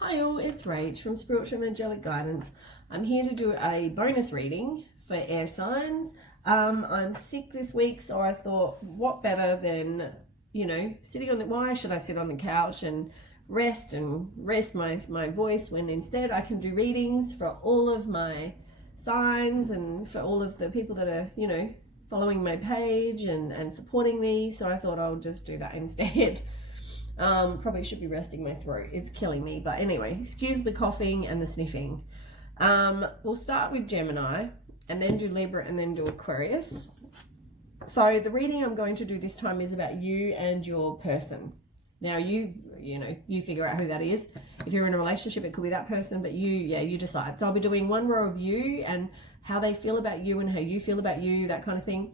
Hi all, it's Rach from Spiritual and Angelic Guidance. I'm here to do a bonus reading for air signs. I'm sick this week, so I thought what better than, sitting on why should I sit on the couch and rest my voice when instead I can do readings for all of my signs and for all of the people that are, following my page and supporting me. So I thought I'll just do that instead. Probably should be resting my throat. It's killing me. But anyway, excuse the coughing and the sniffing. We'll start with Gemini and then do Libra and then do Aquarius. So the reading I'm going to do this time is about you and your person. Now you figure out who that is. If you're in a relationship, it could be that person, but you decide. So I'll be doing one row of you and how they feel about you and how you feel about you, that kind of thing.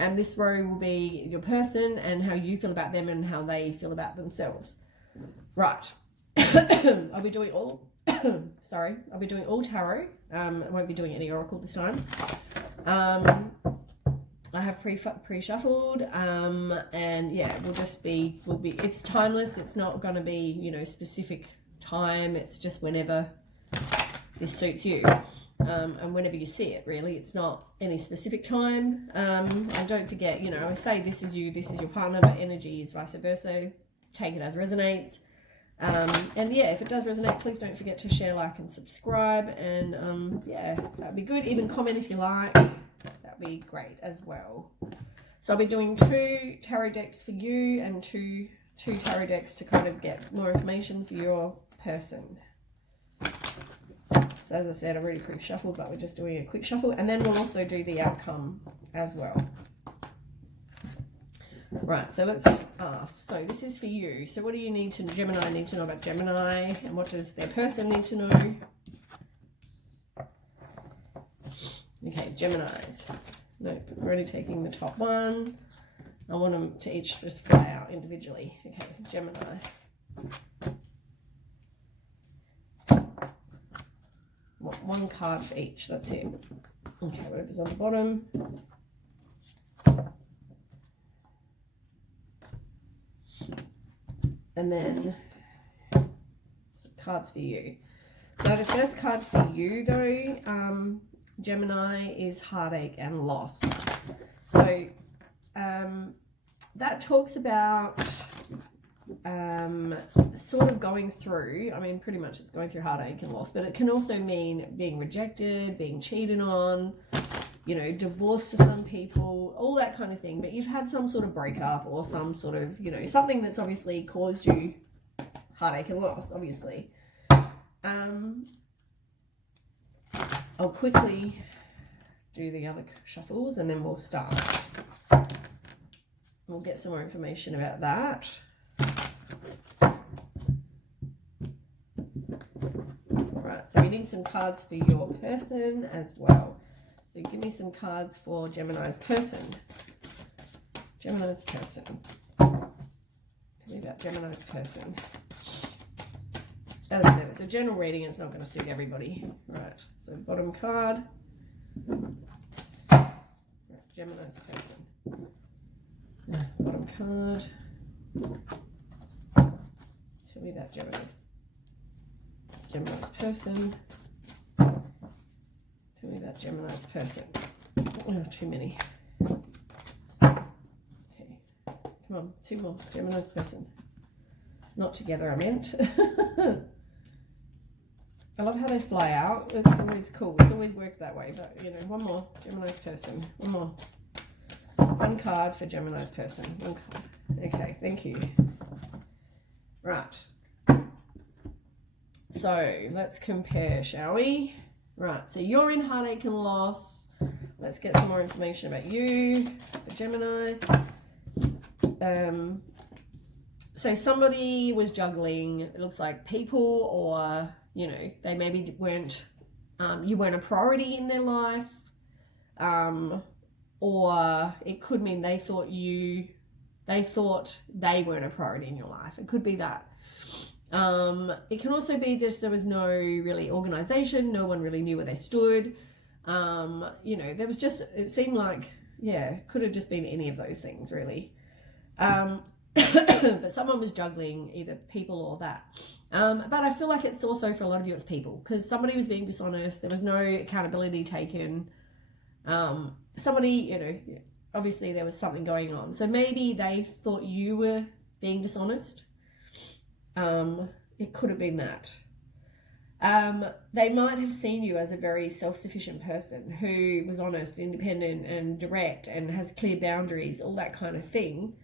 And this row will be your person and how you feel about them and how they feel about themselves. Right. I'll be doing all tarot. I won't be doing any oracle this time. I have pre-shuffled, and yeah, it's timeless. It's not going to be, specific time. It's just whenever this suits you. And whenever you see it, really, it's not any specific time. And don't forget, I say this is you, this is your partner, but energy is vice versa. Take it as resonates. And yeah, if it does resonate, please don't forget to share, like, and subscribe. And yeah, that'd be good. Even comment if you like. That'd be great as well. So I'll be doing 2 tarot decks for you and two tarot decks to kind of get more information for your person. So as I said, I've already pre-shuffled, but we're just doing a quick shuffle. And then we'll also do the outcome as well. Right, so let's ask. So this is for you. So what do you need to, Gemini need to know about Gemini? And what does their person need to know? Okay, Geminis. Nope, we're only taking the top one. I want them to each just fly out individually. Okay, Gemini. One card for each, that's it. Okay, whatever's on the bottom. And then cards for you. So the first card for you though, Gemini, is heartache and loss. So that talks about sort of going through, pretty much it's going through heartache and loss, but it can also mean being rejected, being cheated on, divorce for some people, all that kind of thing. But you've had some sort of breakup or some sort of, something that's obviously caused you heartache and loss, obviously. I'll quickly do the other shuffles and then we'll start. We'll get some more information about that. Right, so we need some cards for your person as well. So give me some cards for Gemini's person. Gemini's person. Tell me about Gemini's person. As I said, it's a general reading. It's not going to suit everybody. Right, so bottom card. Right, Gemini's person. Bottom card. Tell me about Gemini's person. Tell me about Gemini's person. Oh, too many. Okay, come on, 2 more. Gemini's person. Not together, I meant. I love how they fly out. It's always cool. It's always worked that way. But, one more. Gemini's person. One more. 1 card for Gemini's person. 1 card. Okay, thank you. Right. So, let's compare, shall we? Right, so you're in heartache and loss. Let's get some more information about you for Gemini. So somebody was juggling, it looks like people, or, they maybe weren't, you weren't a priority in their life. Or it could mean they thought they weren't a priority in your life. It could be that. It can also be that there was no really organization. No one really knew where they stood. There was just, it seemed like, could have just been any of those things really. but someone was juggling either people or that. But I feel like it's also, for a lot of you, it's people, because somebody was being dishonest. There was no accountability taken. Somebody, you know, obviously there was something going on. So maybe they thought you were being dishonest. It could have been that. They might have seen you as a very self-sufficient person who was honest, independent, and direct, and has clear boundaries, all that kind of thing.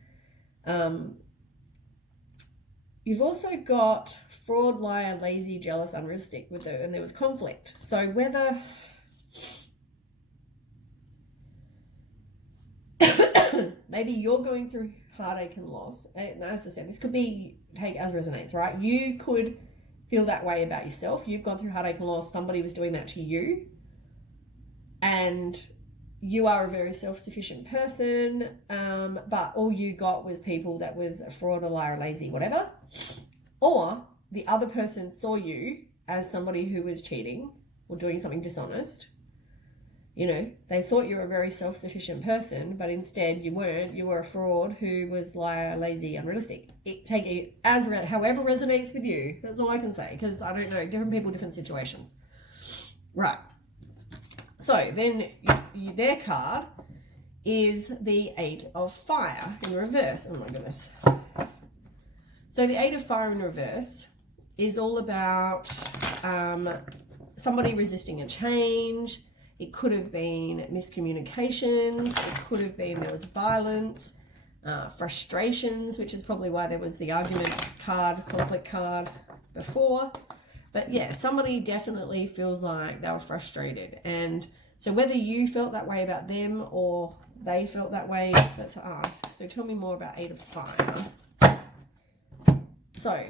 You've also got fraud, liar, lazy, jealous, unrealistic and there was conflict. So whether maybe you're going through heartache and loss, and as I said, this could be, take as resonates, right? You could feel that way about yourself. You've gone through heartache and loss. Somebody was doing that to you, and you are a very self-sufficient person, but all you got was people that was a fraud, a liar, lazy, whatever. Or the other person saw you as somebody who was cheating or doing something dishonest. You know, they thought you were a very self-sufficient person, but instead you weren't. You were a fraud who was liar, lazy, unrealistic. Take it as however resonates with you. That's all I can say, because I don't know, different people, different situations. Right. So then their card is the Eight of Fire in reverse. Oh my goodness. So the Eight of Fire in reverse is all about somebody resisting a change. It could have been miscommunications. It could have been there was violence, frustrations, which is probably why there was the argument card, conflict card before. But yeah, somebody definitely feels like they were frustrated. And so whether you felt that way about them or they felt that way, let's ask. So tell me more about Eight of Fire. So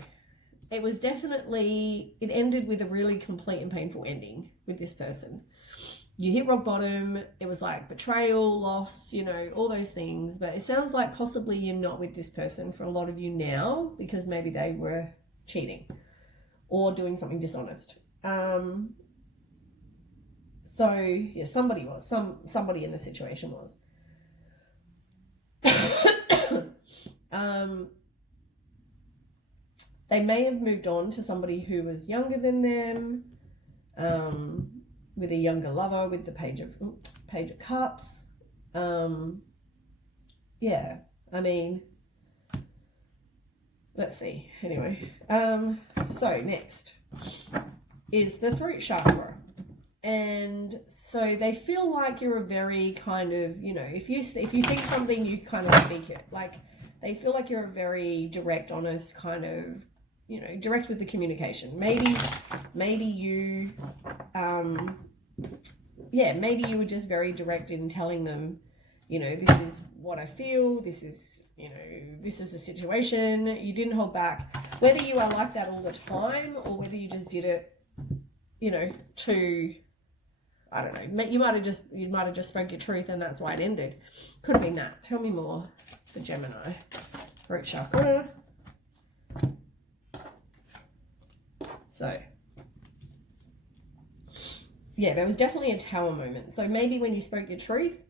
it was definitely, it ended with a really complete and painful ending with this person. You hit rock bottom. It was like betrayal, loss, you know, all those things. But it sounds like possibly you're not with this person for a lot of you now, because maybe they were cheating or doing something dishonest. So yeah, somebody was, somebody in the situation was. They may have moved on to somebody who was younger than them, with a younger lover, with the Page of Cups. Yeah, I mean, let's see. Anyway, so next is the throat chakra. And so they feel like you're a very kind of, you know, if you think something, you kind of speak it. Like, they feel like you're a very direct, honest kind of, you know, direct with the communication. Maybe you, maybe you were just very direct in telling them, you know, this is what I feel, this is, you know, this is the situation. You didn't hold back. Whether you are like that all the time or whether you just did it, you know, to, I don't know, you might have just spoke your truth and that's why it ended. Could have been that. Tell me more for Gemini. Root chakra. So, yeah, there was definitely a Tower moment. So maybe when you spoke your truth,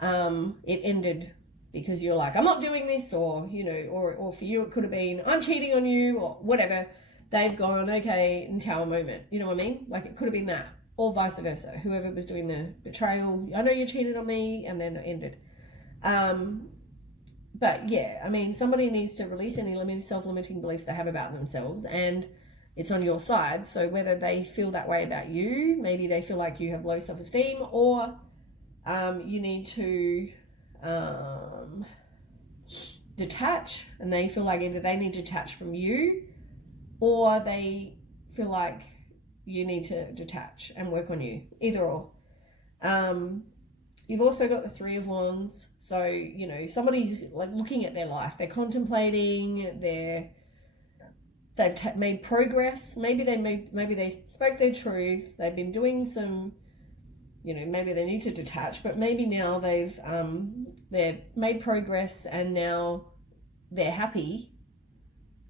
it ended because you're like, I'm not doing this, or, you know, or for you it could have been, I'm cheating on you, or whatever. They've gone, okay, in Tower moment. You know what I mean? Like, it could have been that, or vice versa. Whoever was doing the betrayal, I know you cheated on me, and then it ended. But yeah, I mean, somebody needs to release any self-limiting beliefs they have about themselves, and it's on your side. So whether they feel that way about you, maybe they feel like you have low self-esteem, or you need to detach, and they feel like either they need to detach from you, or they feel like you need to detach and work on you. Either or. You've also got the Three of Wands. So, you know, somebody's like looking at their life. They're contemplating, they've made progress. Maybe they spoke their truth. They've been doing some, you know, maybe they need to detach, but maybe now they've made progress and now they're happy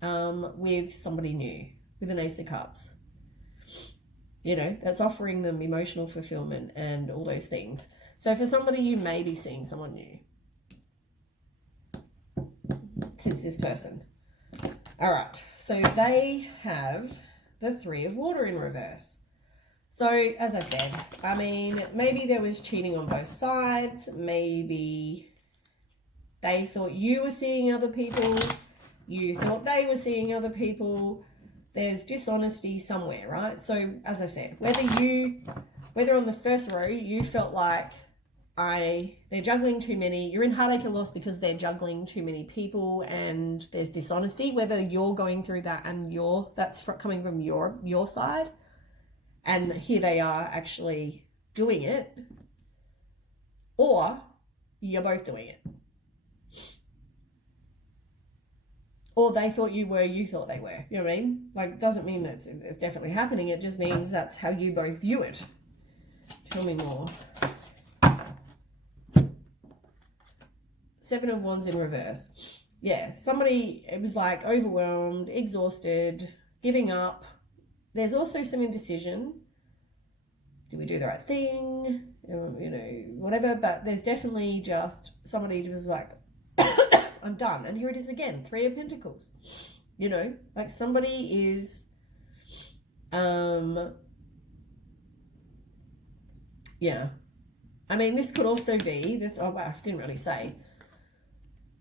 with somebody new, with an Ace of Cups. You know, that's offering them emotional fulfillment and all those things. So for somebody, you may be seeing someone new. since this person. All right, so they have the Three of Water in reverse. So, as I said, I mean, maybe there was cheating on both sides. Maybe they thought you were seeing other people. You thought they were seeing other people. There's dishonesty somewhere, right? So, as I said, whether on the first row you felt like they're juggling too many, you're in heartache and loss because they're juggling too many people and there's dishonesty, whether you're going through that and that's coming from your side, and here they are actually doing it, or you're both doing it. Or they thought you thought they were. You know what I mean? Like, it doesn't mean that it's definitely happening. It just means that's how you both view it. Tell me more. Seven of Wands in reverse. Yeah, somebody, it was like overwhelmed, exhausted, giving up. There's also some indecision. Do we do the right thing? You know, whatever. But there's definitely just somebody who was like, I'm done. And here it is again, Three of Pentacles. You know, like somebody is, yeah. I mean, this could also be, I didn't really say.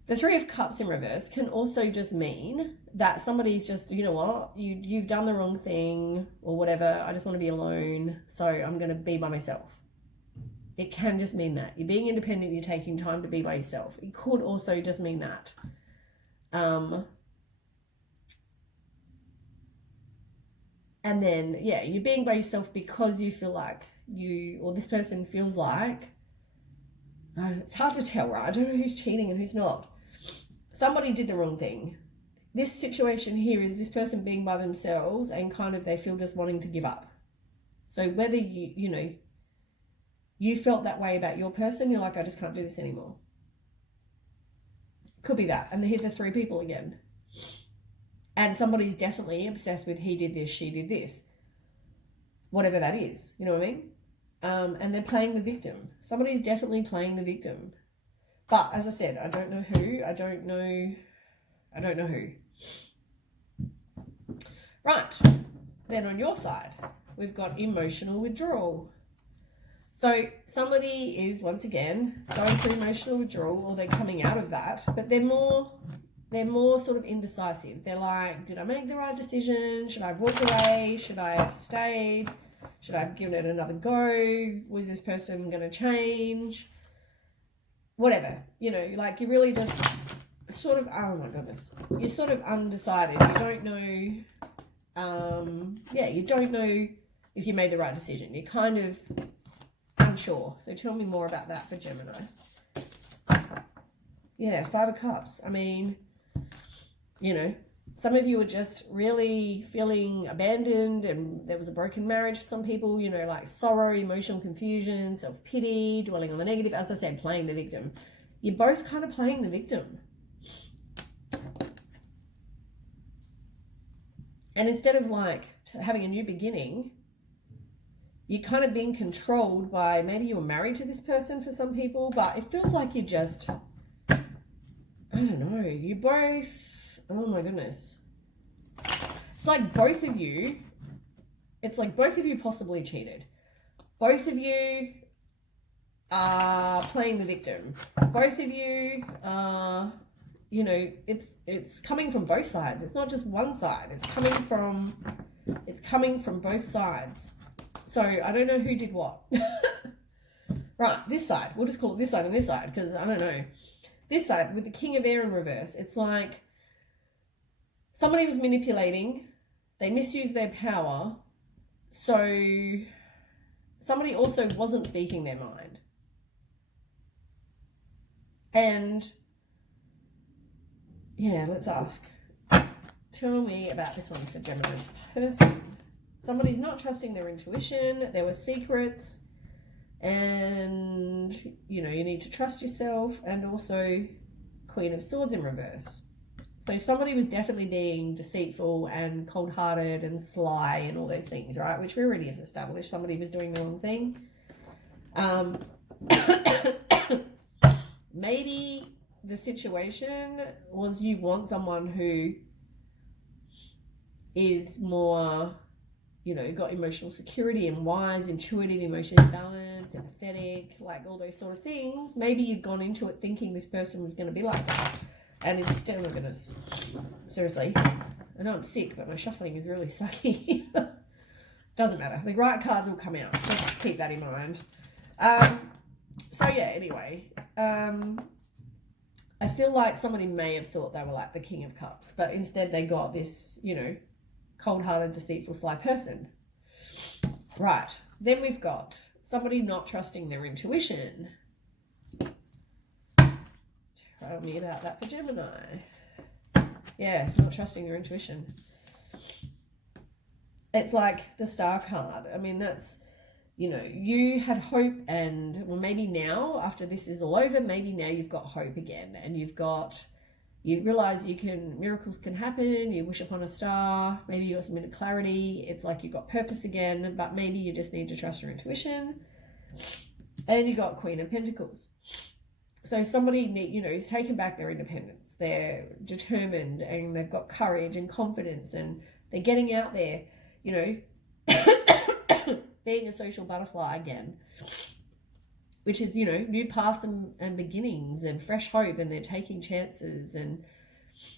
The Three of Cups in reverse can also just mean that somebody's just, you know what, you've done the wrong thing or whatever. I just want to be alone, so I'm going to be by myself. It can just mean that. You're being independent, you're taking time to be by yourself. It could also just mean that. And then, yeah, you're being by yourself because you feel like this person feels like, it's hard to tell, right? I don't know who's cheating and who's not. Somebody did the wrong thing. This situation here is this person being by themselves and kind of they feel just wanting to give up. So whether you felt that way about your person, you're like, I just can't do this anymore. Could be that. And here's the three people again. And somebody's definitely obsessed with he did this, she did this. Whatever that is. You know what I mean? And they're playing the victim. Somebody's definitely playing the victim. But as I said, I don't know who. I don't know who. Right. Then on your side, we've got emotional withdrawal. So somebody is, once again, going through emotional withdrawal, or they're coming out of that, but they're more sort of indecisive. They're like, did I make the right decision? Should I have walked away? Should I have stayed? Should I have given it another go? Was this person going to change? Whatever. You know, like you really just sort of, oh my goodness. You're sort of undecided. You don't know, you don't know if you made the right decision. You're kind of unsure. So tell me more about that for Gemini. Yeah, Five of Cups. I mean, you know, some of you are just really feeling abandoned and there was a broken marriage for some people, you know, like sorrow, emotional confusion, self-pity, dwelling on the negative. As I said, playing the victim. You're both kind of playing the victim. And instead of like having a new beginning, you're kind of being controlled by, maybe you were married to this person for some people, but it feels like you're just, I don't know, you both, oh my goodness. It's like both of you possibly cheated. Both of you are playing the victim. Both of you are, you know, it's coming from both sides. It's not just one side. It's coming from both sides. So I don't know who did what. Right, this side. We'll just call it this side and this side because I don't know. This side with the King of Air in reverse, it's like somebody was manipulating. They misused their power. So somebody also wasn't speaking their mind. And yeah, let's ask. Tell me about this one for Gemini's person. Somebody's not trusting their intuition. There were secrets. And, you know, you need to trust yourself. And also Queen of Swords in reverse. So somebody was definitely being deceitful and cold-hearted and sly and all those things, right? Which we already have established. Somebody was doing the wrong thing. Maybe the situation was you want someone who is more, you know, got emotional security and wise, intuitive, emotionally balanced, empathetic, like all those sort of things. Maybe you'd gone into it thinking this person was going to be like that. And instead, oh my goodness, seriously, I know I'm sick, but my shuffling is really sucky. Doesn't matter. The right cards will come out. Let's keep that in mind. So yeah, anyway, I feel like somebody may have thought they were like the King of Cups, but instead they got this, you know, cold-hearted, deceitful, sly person. Right. Then we've got somebody not trusting their intuition. Tell me about that for Gemini. Yeah, not trusting your intuition. It's like the Star card. I mean, that's, you know, you had hope, and well, maybe now after this is all over, maybe now you've got hope again, and you realize miracles can happen. You wish upon a star. Maybe you got some inner clarity. It's like you got purpose again, but maybe you just need to trust your intuition. And you got Queen of Pentacles. So somebody, you know, is taking back their independence. They're determined, and they've got courage and confidence, and they're getting out there, you know, being a social butterfly again, which is, you know, new paths and beginnings and fresh hope, and they're taking chances, and,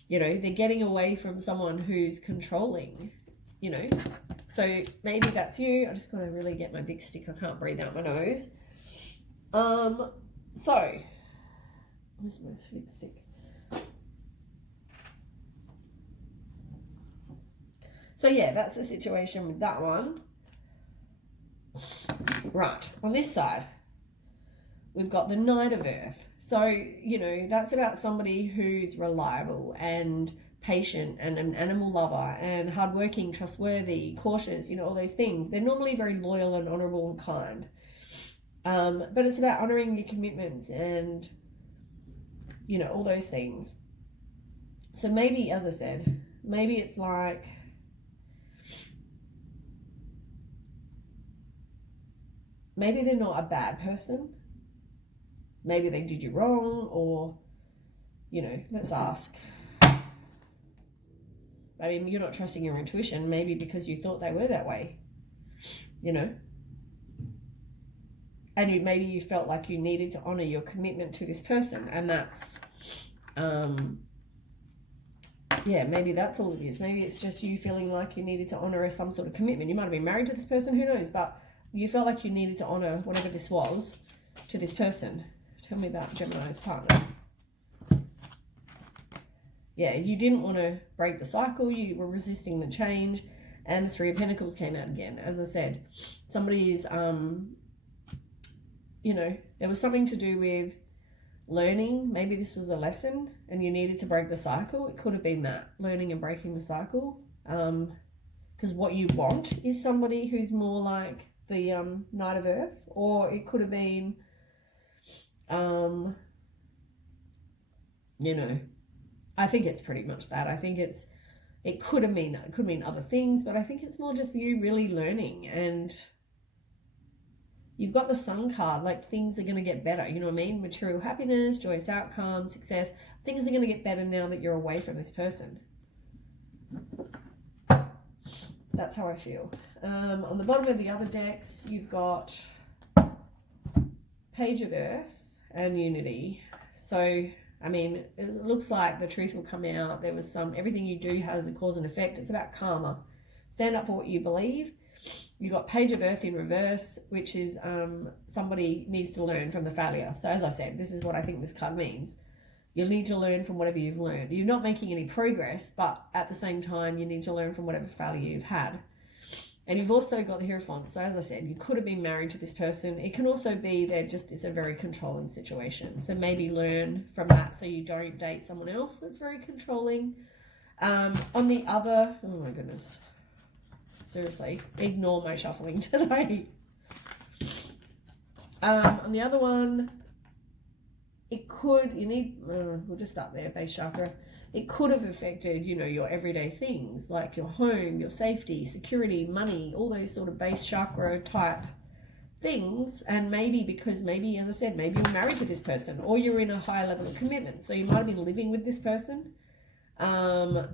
you know, they're getting away from someone who's controlling, you know. So maybe that's you. I just got to really get my big stick. I can't breathe out my nose. So where's my big stick? So yeah, that's the situation with that one. Right, on this side, we've got the Knight of Earth. So, you know, that's about somebody who's reliable and patient and an animal lover and hardworking, trustworthy, cautious, you know, all those things. They're normally very loyal and honourable and kind. But it's about honouring your commitments and, you know, all those things. So maybe, as I said, maybe it's like, maybe they're not a bad person. Maybe they did you wrong, or, you know, let's ask. I mean, you're not trusting your intuition, maybe because you thought they were that way, you know. And maybe you felt like you needed to honour your commitment to this person, and that's, yeah, maybe that's all it is. Maybe it's just you feeling like you needed to honour some sort of commitment. You might have been married to this person, who knows, but you felt like you needed to honour whatever this was to this person. Tell me about Gemini's partner. Yeah, you didn't want to break the cycle. You were resisting the change, and the Three of Pentacles came out again. As I said, somebody is, you know, there was something to do with learning. Maybe this was a lesson and you needed to break the cycle. It could have been that, learning and breaking the cycle. Because what you want is somebody who's more like the Knight of Earth, or it could have been, you know, I think it's pretty much that. I think it could mean other things, but I think it's more just you really learning, and you've got the Sun card, like things are going to get better, you know what I mean? Material happiness, joyous outcome, success. Things are going to get better now that you're away from this person. That's how I feel. On the bottom of the other decks, you've got Page of Earth and Unity. So, I mean, it looks like the truth will come out. There was everything you do has a cause and effect. It's about karma. Stand up for what you believe. You got Page of Earth in reverse, which is somebody needs to learn from the failure. So as I said, this is what I think this card means. You'll need to learn from whatever you've learned. You're not making any progress, but at the same time, you need to learn from whatever failure you've had. And you've also got the Hierophant. So as I said, you could have been married to this person. It can also be it's a very controlling situation. So maybe learn from that so you don't date someone else that's very controlling. On the other, oh my goodness. Seriously, ignore my shuffling today. On the other one, we'll just start there, base chakra. It could have affected, you know, your everyday things like your home, your safety, security, money, all those sort of base chakra type things. And maybe because maybe, as I said, maybe you're married to this person, or you're in a high level of commitment, so you might have been living with this person.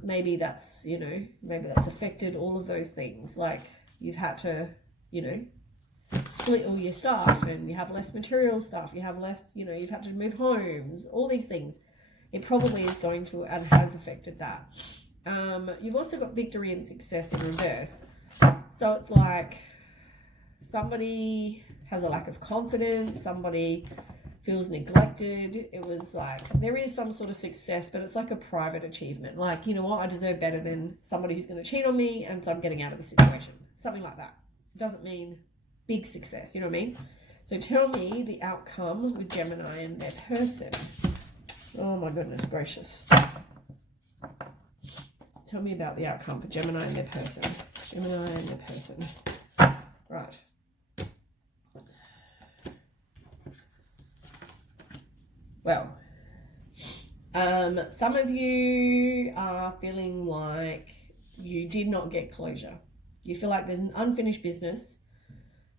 Maybe that's, you know, maybe that's affected all of those things. Like you've had to, you know, split all your stuff, and you have less material stuff, you have less, you know, you've had to move homes, all these things. It probably is going to and has affected that. You've also got victory and success in reverse. So it's like somebody has a lack of confidence, somebody feels neglected. It was like there is some sort of success, but it's like a private achievement. Like, you know what, I deserve better than somebody who's going to cheat on me, and so I'm getting out of the situation. Something like that. It doesn't mean big success, you know what I mean? So tell me the outcome with Gemini and their person. Oh my goodness gracious. Tell me about the outcome for Gemini and their person. Gemini and their person. Right. Well, some of you are feeling like you did not get closure. You feel like there's an unfinished business.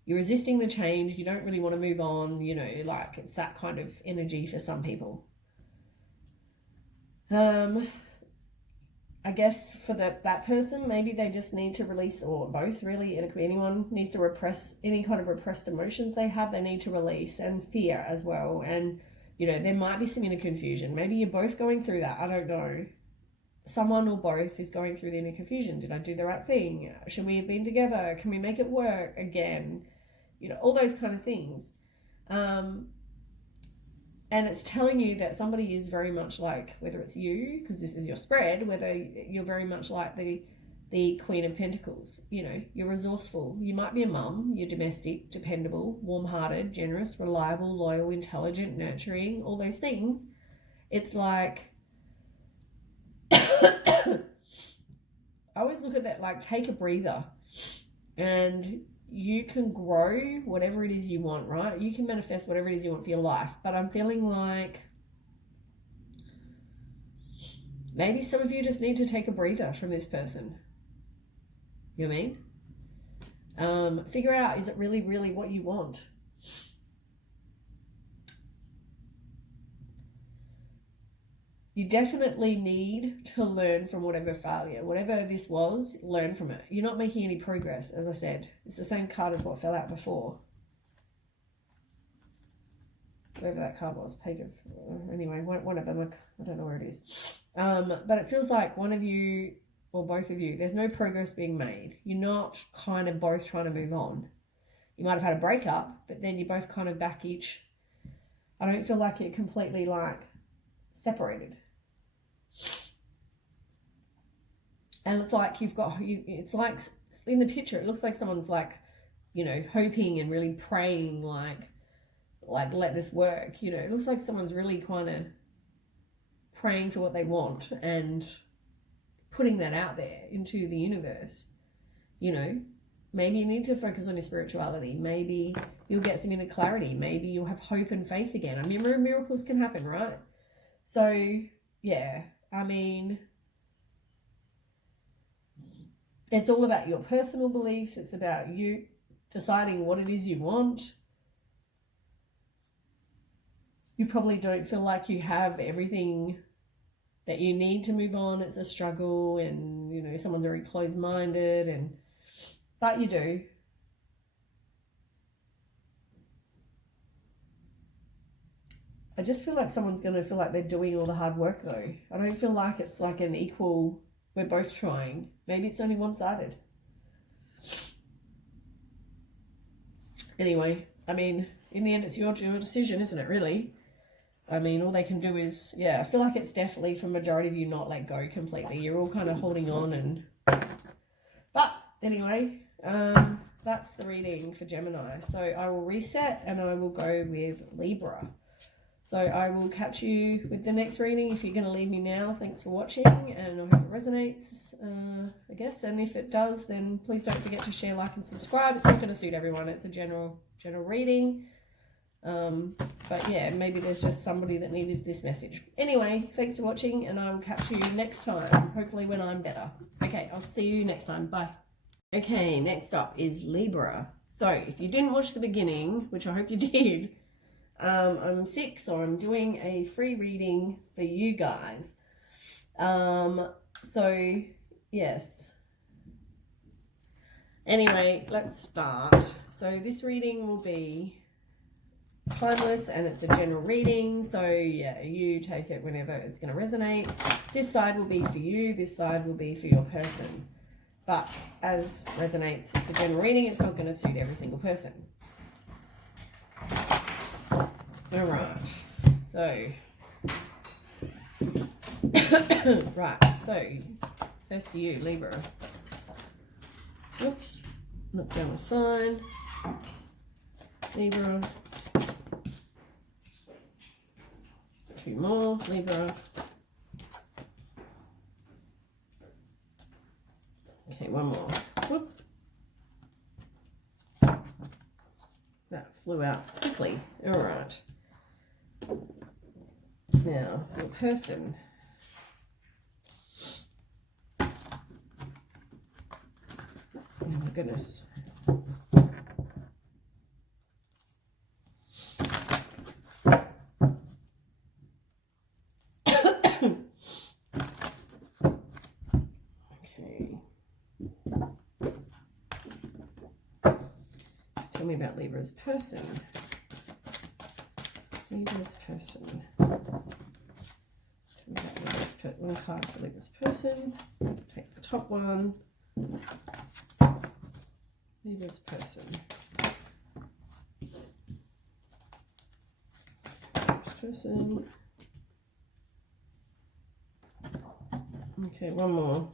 You're resisting the change. You don't really want to move on. You know, like it's that kind of energy for some people. I guess for that person, maybe they just need to release, or both really, anyone needs to repress any kind of repressed emotions they have. They need to release, and fear as well. And, you know, there might be some inner confusion. Maybe you're both going through that. I don't know. Someone or both is going through the inner confusion. Did I do the right thing? Should we have been together? Can we make it work again? You know, all those kind of things. And it's telling you that somebody is very much like, whether it's you, because this is your spread, whether you're very much like the Queen of Pentacles. You know, you're resourceful. You might be a mum. You're domestic, dependable, warm-hearted, generous, reliable, loyal, intelligent, nurturing, all those things. It's like, I always look at that like, take a breather, and you can grow whatever it is you want, right? You can manifest whatever it is you want for your life. But I'm feeling like maybe some of you just need to take a breather from this person. You know what I mean? Figure out, is it really, really what you want? You definitely need to learn from whatever failure, whatever this was, learn from it. You're not making any progress, as I said. It's the same card as what fell out before. Wherever that card was, page of, anyway, one of them, I don't know where it is. But it feels like one of you, or both of you, there's no progress being made. You're not kind of both trying to move on. You might have had a breakup, but then you both kind of back each. I don't feel like you're completely like separated. And it's like it's like in the picture, it looks like someone's like, you know, hoping and really praying, like let this work, you know. It looks like someone's really kind of praying for what they want and putting that out there into the universe. You know, maybe you need to focus on your spirituality. Maybe you'll get some inner clarity. Maybe you'll have hope and faith again. I mean, miracles can happen, right? So, yeah, I mean, it's all about your personal beliefs. It's about you deciding what it is you want. You probably don't feel like you have everything that you need to move on. It's a struggle, and, you know, someone's very closed-minded, but you do. I just feel like someone's going to feel like they're doing all the hard work, though. I don't feel like it's like an equal, we're both trying. Maybe it's only one-sided. Anyway, I mean, in the end, it's your decision, isn't it, really? I mean, all they can do is, yeah, I feel like it's definitely, for majority of you, not let go completely. You're all kind of holding on. But anyway, that's the reading for Gemini. So I will reset and I will go with Libra. So I will catch you with the next reading. If you're going to leave me now, thanks for watching, and I hope it resonates, I guess. And if it does, then please don't forget to share, like, and subscribe. It's not going to suit everyone. It's a general reading. But yeah, maybe there's just somebody that needed this message. Anyway, thanks for watching, and I will catch you next time, hopefully when I'm better. Okay, I'll see you next time. Bye. Okay, next up is Libra. So So if you didn't watch the beginning, which I hope you did, I'm sick, so I'm doing a free reading for you guys. So yes. Anyway, let's start. So this reading will be timeless and it's a general reading. So yeah, you take it whenever it's going to resonate. This side will be for you. This side will be for your person. But as resonates, it's a general reading. It's not going to suit every single person. All right. So, right. So, first for you, Libra. Oops. Knock down my sign. Libra. Two more, Libra. Okay, one more. Whoop. That flew out quickly. All right. Now, your person. Oh my goodness. Tell me about Libra's person. Libra's person. Tell me about Libra's person. One card for Libra's person. Take the top one. Libra's person. Libra's person. Okay, one more.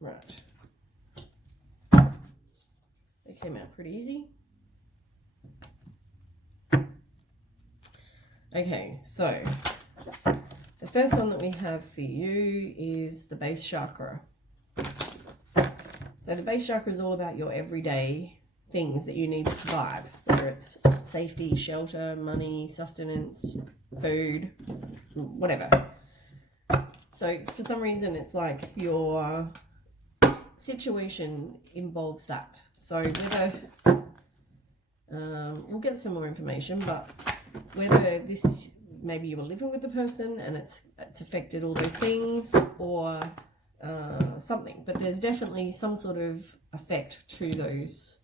Right. Came out pretty easy. Okay, so the first one that we have for you is the base chakra. So the base chakra is all about your everyday things that you need to survive, whether it's safety, shelter, money, sustenance, food, whatever. So for some reason it's like your situation involves that. So whether, we'll get some more information, but whether this, maybe you were living with the person and it's affected all those things, or something, but there's definitely some sort of effect to those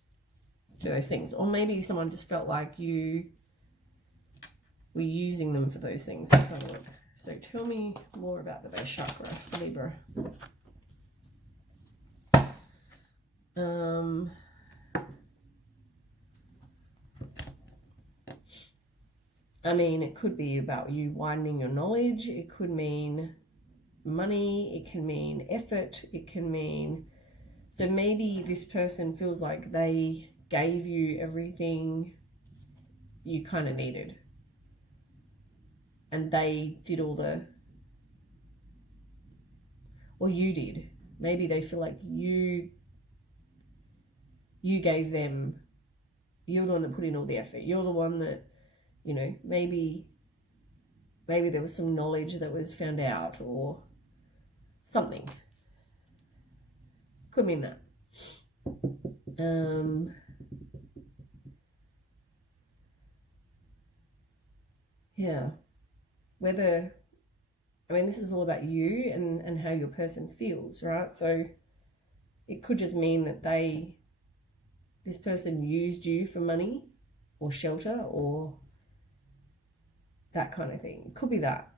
things. Or maybe someone just felt like you were using them for those things. Let's have a look. So tell me more about the base chakra, Libra. I mean, it could be about you widening your knowledge. It could mean money. It can mean effort. It can mean... So maybe this person feels like they gave you everything you kind of needed. And they did all the... Or you did. Maybe they feel like you gave them... You're the one that put in all the effort. You're the one that... You know, maybe there was some knowledge that was found out or something. Could mean that. Yeah. Whether, I mean, this is all about you and how your person feels, right? So it could just mean that this person used you for money or shelter or that kind of thing. It could be that.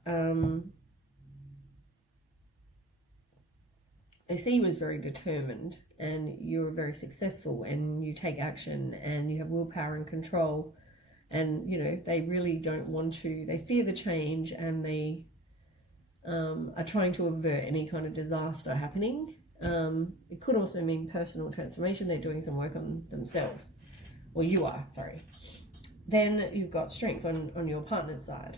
They see you as very determined and you're very successful and you take action and you have willpower and control, and you know they really don't want to, they fear the change, and they are trying to avert any kind of disaster happening. It could also mean personal transformation. They're doing some work on themselves, or you are, sorry. Then you've got strength on your partner's side.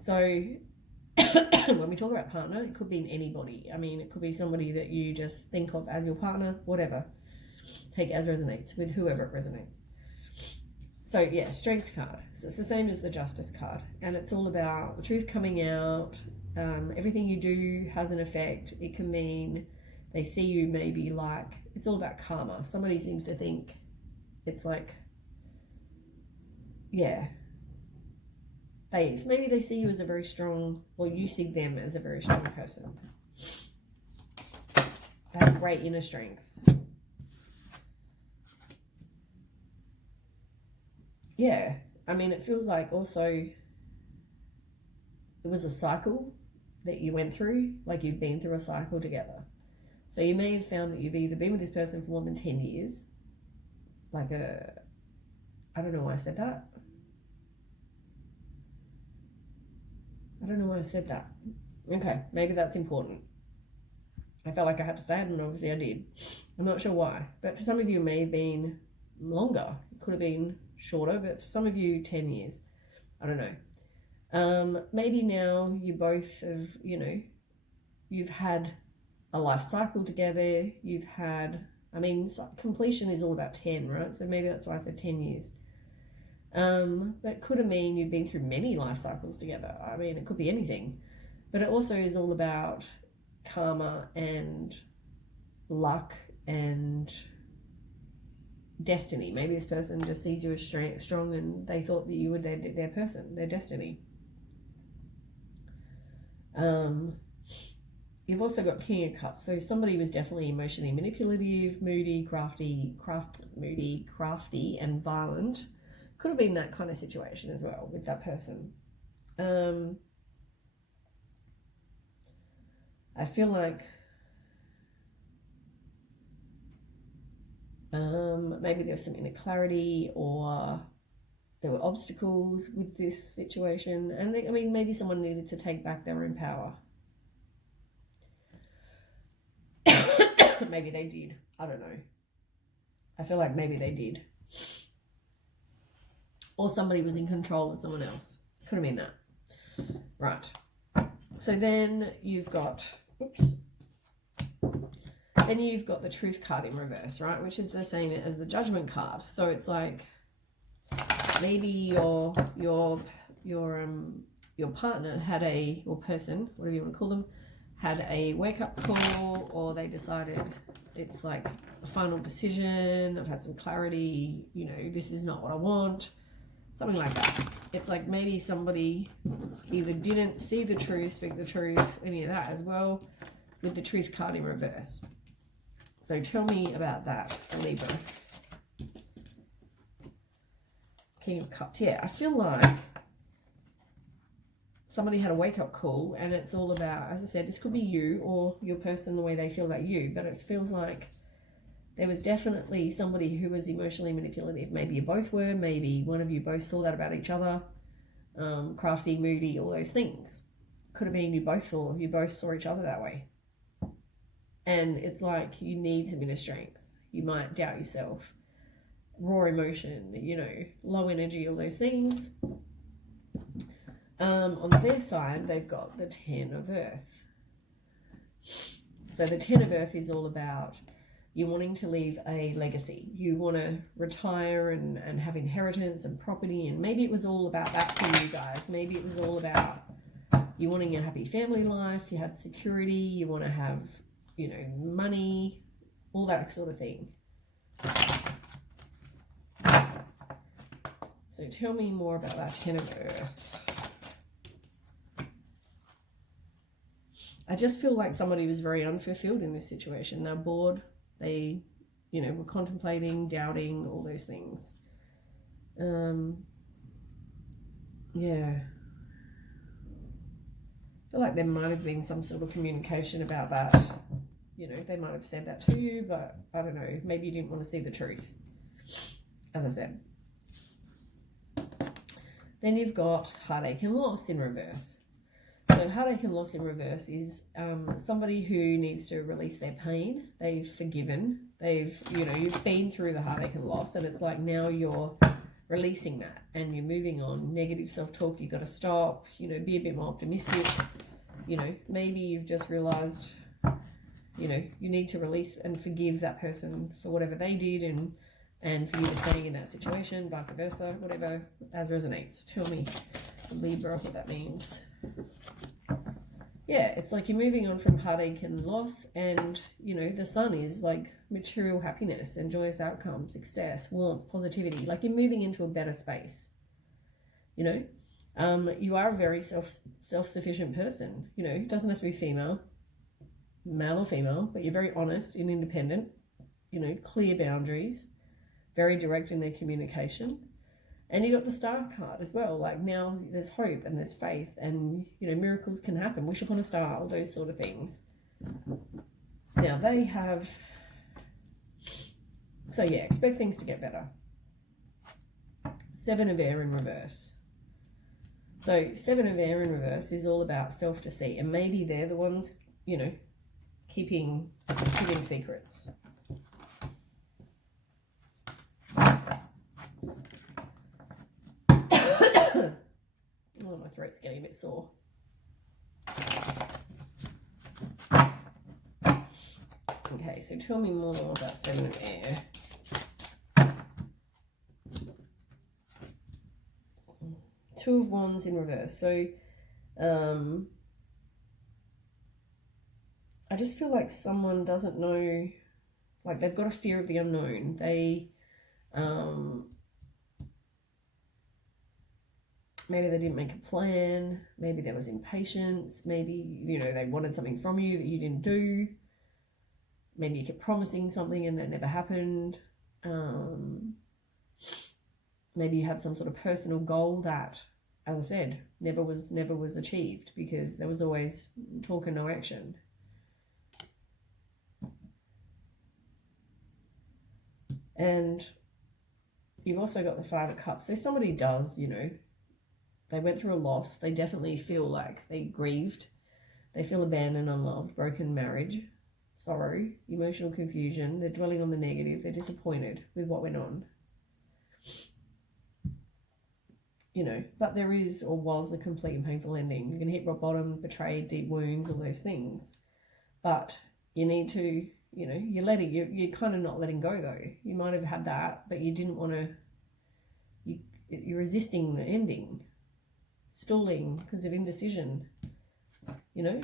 So when we talk about partner, it could be anybody. I mean, it could be somebody that you just think of as your partner, whatever. Take it as resonates with whoever it resonates. So yeah, strength card. So it's the same as the justice card. And it's all about the truth coming out. Everything you do has an effect. It can mean They see you maybe like, it's all about karma. Somebody seems to think it's like, yeah, maybe they see you as a very strong, or you see them as a very strong person. They have great inner strength. Yeah, I mean, it feels like also it was a cycle that you went through, like you've been through a cycle together. So you may have found that you've either been with this person for more than 10 years, like I don't know why I said that. I don't know why I said that. Okay, maybe that's important. I felt like I had to say it, and obviously I did. I'm not sure why, but for some of you it may have been longer. It could have been shorter, but for some of you 10 years. I don't know. Maybe now you both have, you know, you've had a life cycle together. You've had, I mean, completion is all about 10, right? So maybe that's why I said 10 years. That could have mean you've been through many life cycles together. I mean, it could be anything, but it also is all about karma and luck and destiny. Maybe this person just sees you as strong and they thought that you were their person, their destiny. You've also got King of Cups, so somebody was definitely emotionally manipulative, moody, crafty, and violent. Could have been that kind of situation as well with that person. I feel like maybe there was some inequality, or there were obstacles with this situation, and I mean, maybe someone needed to take back their own power. Maybe they did. I don't know. I feel like maybe they did. Or somebody was in control of someone else. Could have been that. Right. So then you've got, then you've got the Truth card in reverse, right? Which is the same as the Judgment card. So it's like maybe your partner had or person, whatever you want to call them, had a wake-up call, or they decided it's like a final decision. I've had some clarity, you know, this is not what I want. Something like that. It's like maybe somebody either didn't see the truth, speak the truth, any of that as well, with the Truth card in reverse. So tell me about that, Libra. King of Cups. Yeah, I feel like somebody had a wake-up call, and it's all about, as I said, this could be you or your person, the way they feel about you, but it feels like there was definitely somebody who was emotionally manipulative. Maybe you both were, maybe one of you both saw that about each other. Crafty, moody, all those things. Could have been you both saw each other that way. And it's like you need some inner strength. You might doubt yourself. Raw emotion, you know, low energy, all those things. On their side, they've got the 10 of Earth. So the 10 of Earth is all about you wanting to leave a legacy. You want to retire and have inheritance and property, and maybe it was all about that for you guys. Maybe it was all about you wanting a happy family life, you had security, you want to have, you know, money, all that sort of thing. So tell me more about that 10 of Earth. I just feel like somebody was very unfulfilled in this situation. They're bored. They, you know, were contemplating, doubting, all those things. Yeah. I feel like there might have been some sort of communication about that. You know, they might have said that to you, but I don't know. Maybe you didn't want to see the truth, as I said. Then you've got heartache and loss in reverse. So heartache and loss in reverse is somebody who needs to release their pain. They've forgiven. You've been through the heartache and loss, and it's like now you're releasing that and you're moving on. Negative self-talk, you've got to stop, you know, be a bit more optimistic. You know, maybe you've just realized, you know, you need to release and forgive that person for whatever they did, and for you to staying in that situation, vice versa, whatever as resonates. Tell me, Libra, what that means. yeah, it's like you're moving on from heartache and loss, and you know, the sun is like material happiness and joyous outcomes, success, warmth, positivity. Like you're moving into a better space, you know. You are a very self-sufficient person, you know. It doesn't have to be female, male or female, but you're very honest and independent, you know, clear boundaries, very direct in their communication. And you got the star card as well. Like now there's hope and there's faith, and you know, miracles can happen. Wish upon a star, all those sort of things. Now they have, so yeah, expect things to get better. 7 of Air in reverse. So 7 of Air in reverse is all about self-deceit, and maybe they're the ones, you know, keeping secrets. Oh, my throat's getting a bit sore. Okay, so tell me more about 7 of Air. Two of Wands in reverse. So, I just feel like someone doesn't know, like they've got a fear of the unknown. They, maybe they didn't make a plan. Maybe there was impatience. Maybe, you know, they wanted something from you that you didn't do. Maybe you kept promising something and that never happened. Maybe you had some sort of personal goal that, as I said, never was achieved because there was always talk and no action. And you've also got the 5 of Cups. So somebody does, you know, they went through a loss. They definitely feel like they grieved. They feel abandoned, unloved, broken marriage, sorrow, emotional confusion. They're dwelling on the negative. They're disappointed with what went on. You know, but there is or was a complete and painful ending. You can hit rock bottom, betrayed, deep wounds, all those things. But you need to, you know, you're kind of not letting go though. You might have had that, but you didn't want to, you're resisting the ending. Stalling because of indecision, you know.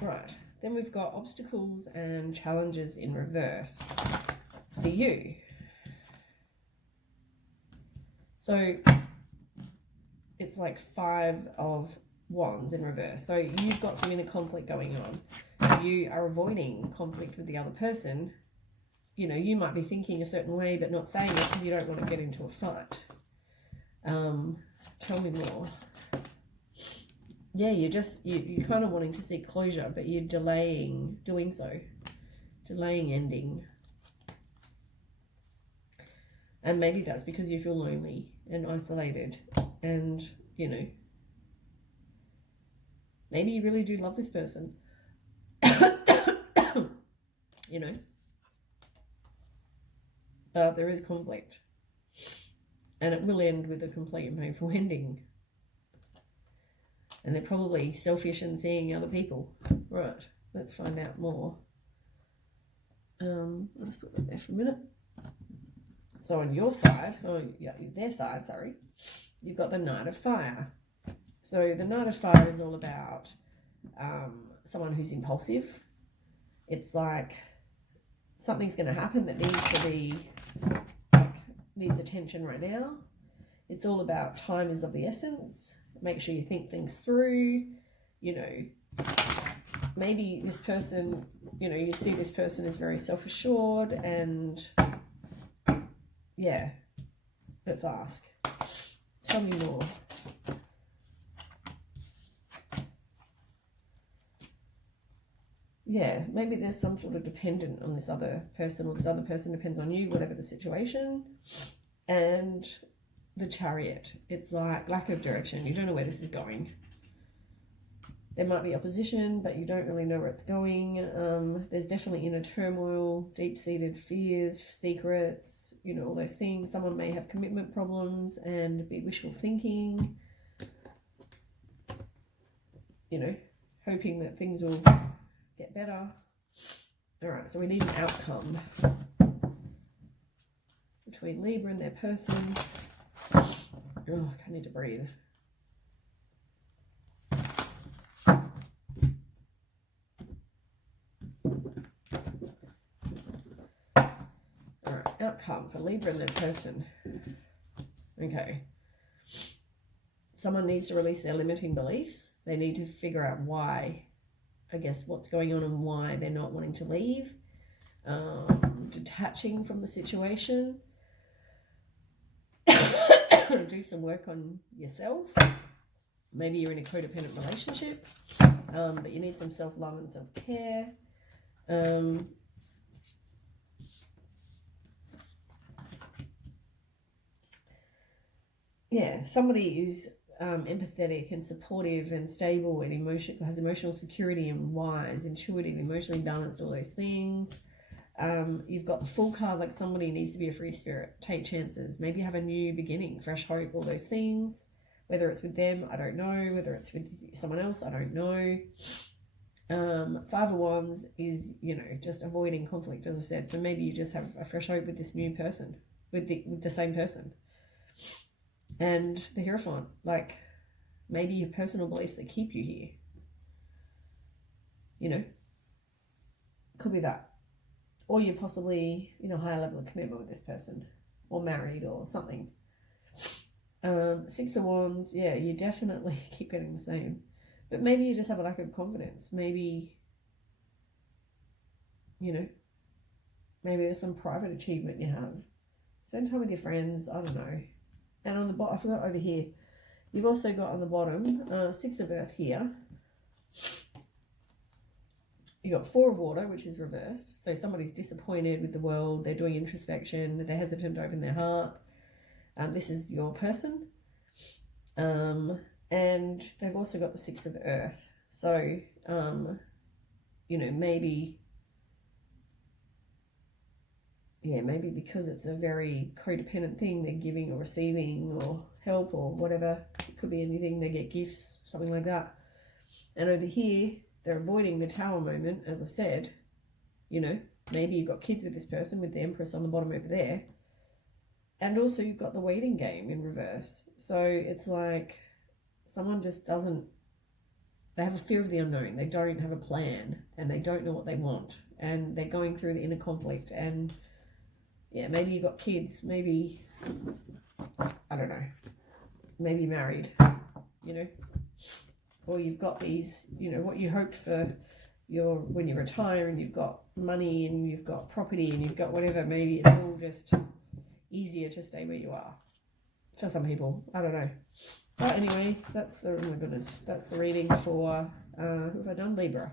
Right, then we've got obstacles and challenges in reverse for you. So it's like 5 of Wands in reverse. So you've got some inner conflict going on. You are avoiding conflict with the other person. You know, you might be thinking a certain way but not saying it because you don't want to get into a fight. Tell me more. Yeah, you're kind of wanting to seek closure, but you're delaying doing so. Delaying ending. And maybe that's because you feel lonely and isolated and, you know, maybe you really do love this person. You know. But there is conflict. And it will end with a complete and painful ending. And they're probably selfish and seeing other people. Right, let's find out more. Let's put that there for a minute. So on your side, their side, sorry, you've got the Knight of Fire. So the Knight of Fire is all about someone who's impulsive. It's like something's going to happen that needs attention right now. It's all about time is of the essence. Make sure you think things through. You know, maybe this person, you know, you see this person is very self-assured and yeah, let's ask. Tell me more. Yeah, maybe there's some sort of dependent on this other person, or this other person depends on you, whatever the situation. And the Chariot, it's like lack of direction. You don't know where this is going. There might be opposition, but you don't really know where it's going. There's definitely inner turmoil, deep-seated fears, secrets, you know, all those things. Someone may have commitment problems and be wishful thinking, you know, hoping that things will get better. All right, so we need an outcome between Libra and their person. Oh, I need to breathe. outcome for Libra and their person. Okay. Someone needs to release their limiting beliefs. They need to figure out why, I guess, what's going on and why they're not wanting to leave. Detaching from the situation. Do some work on yourself. Maybe you're in a codependent relationship, but you need some self-love and self-care. Yeah, somebody is empathetic and supportive and stable and has emotional security and wise, intuitive, emotionally balanced, all those things. You've got the Fool card, like somebody needs to be a free spirit, take chances, maybe have a new beginning, fresh hope, all those things. Whether it's with them, I don't know. Whether it's with someone else, I don't know. Five of Wands is, just avoiding conflict, as I said. So maybe you just have a fresh hope with this new person, with the same person. And the Hierophant, like maybe you have personal beliefs that keep you here. Could be that. Or you're possibly in a higher level of commitment with this person, or married or something. Six of Wands, yeah, you definitely keep getting the same. But maybe you just have a lack of confidence. Maybe, maybe there's some private achievement you have. Spend time with your friends, I don't know. And on the bottom, I forgot over here, you've also got on the bottom, Six of Earth here. You got Four of Water, which is reversed. So somebody's disappointed with the world. They're doing introspection. They're hesitant to open their heart. This is your person. And they've also got the Six of Earth. So, maybe because it's a very codependent thing, they're giving or receiving or help or whatever. It could be anything. They get gifts, something like that. And over here, they're avoiding the Tower moment, as I said. Maybe you've got kids with this person, with the Empress on the bottom over there. And also you've got the waiting game in reverse. So it's like someone just doesn't, they have a fear of the unknown. They don't have a plan and they don't know what they want. And they're going through the inner conflict. And yeah, maybe you've got kids. Maybe, I don't know, maybe married, Or you've got these, what you hoped for when you retire and you've got money and you've got property and you've got whatever. Maybe it's all just easier to stay where you are for some people. I don't know. But anyway, that's the reading for who have I done? Libra.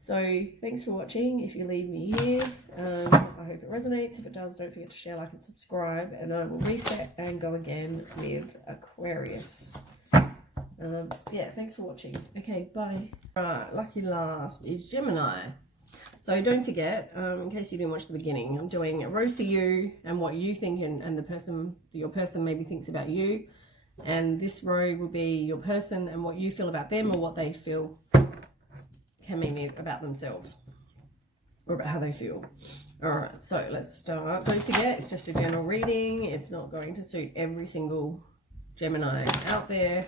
So thanks for watching. If you leave me here, I hope it resonates. If it does, don't forget to share, like, and subscribe. And I will reset and go again with Aquarius. Thanks for watching. Okay, bye. Right, lucky last is Gemini. So don't forget, in case you didn't watch the beginning, I'm doing a row for you and what you think and your person maybe thinks about you. And this row will be your person and what you feel about them or what they feel can mean about themselves or about how they feel. All right, so let's start. Don't forget, it's just a general reading. It's not going to suit every single Gemini out there.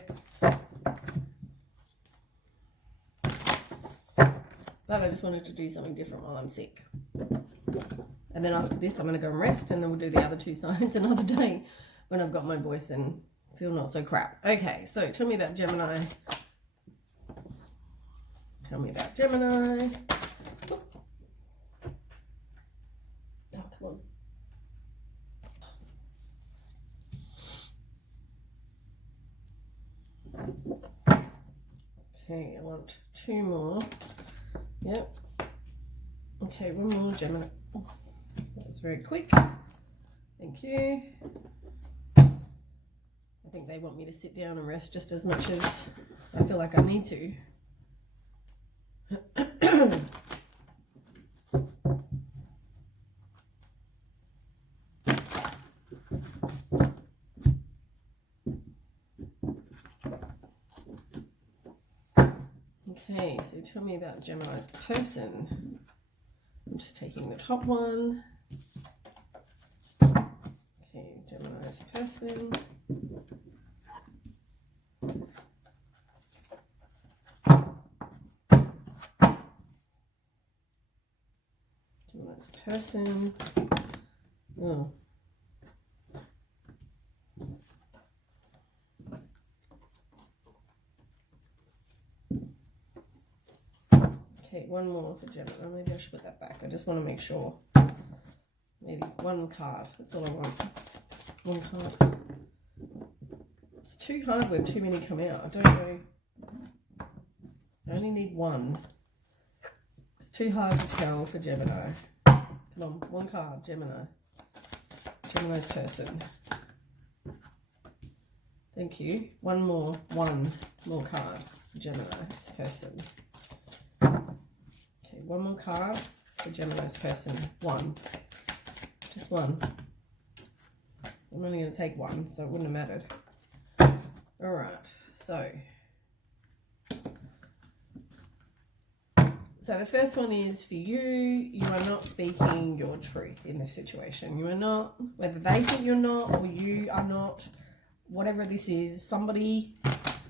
But I just wanted to do something different while I'm sick. And then after this, I'm going to go and rest, and then we'll do the other two signs another day when I've got my voice and feel not so crap. Okay, so tell me about Gemini. Tell me about Gemini. Oh, come on. Okay, I want two more. Yep. Okay, one more Gemini. Oh, that was very quick. Thank you. I think they want me to sit down and rest just as much as I feel like I need to. Okay, so tell me about Gemini's person. I'm just taking the top one. Okay, Gemini's person. Gemini's person. Oh. Okay, one more for Gemini. Maybe I should put that back. I just want to make sure. Maybe one card. That's all I want. One card. It's too hard when too many come out. I don't know. I only need one. It's too hard to tell for Gemini. Come on, one card, Gemini. Gemini's person. Thank you. One more card, Gemini's person. Okay, one more card for Gemini's person. One. Just one. I'm only going to take one, so it wouldn't have mattered. Alright, so the first one is for you. You are not speaking your truth in this situation. You are not, whether they think you're not or you are not, whatever this is, somebody,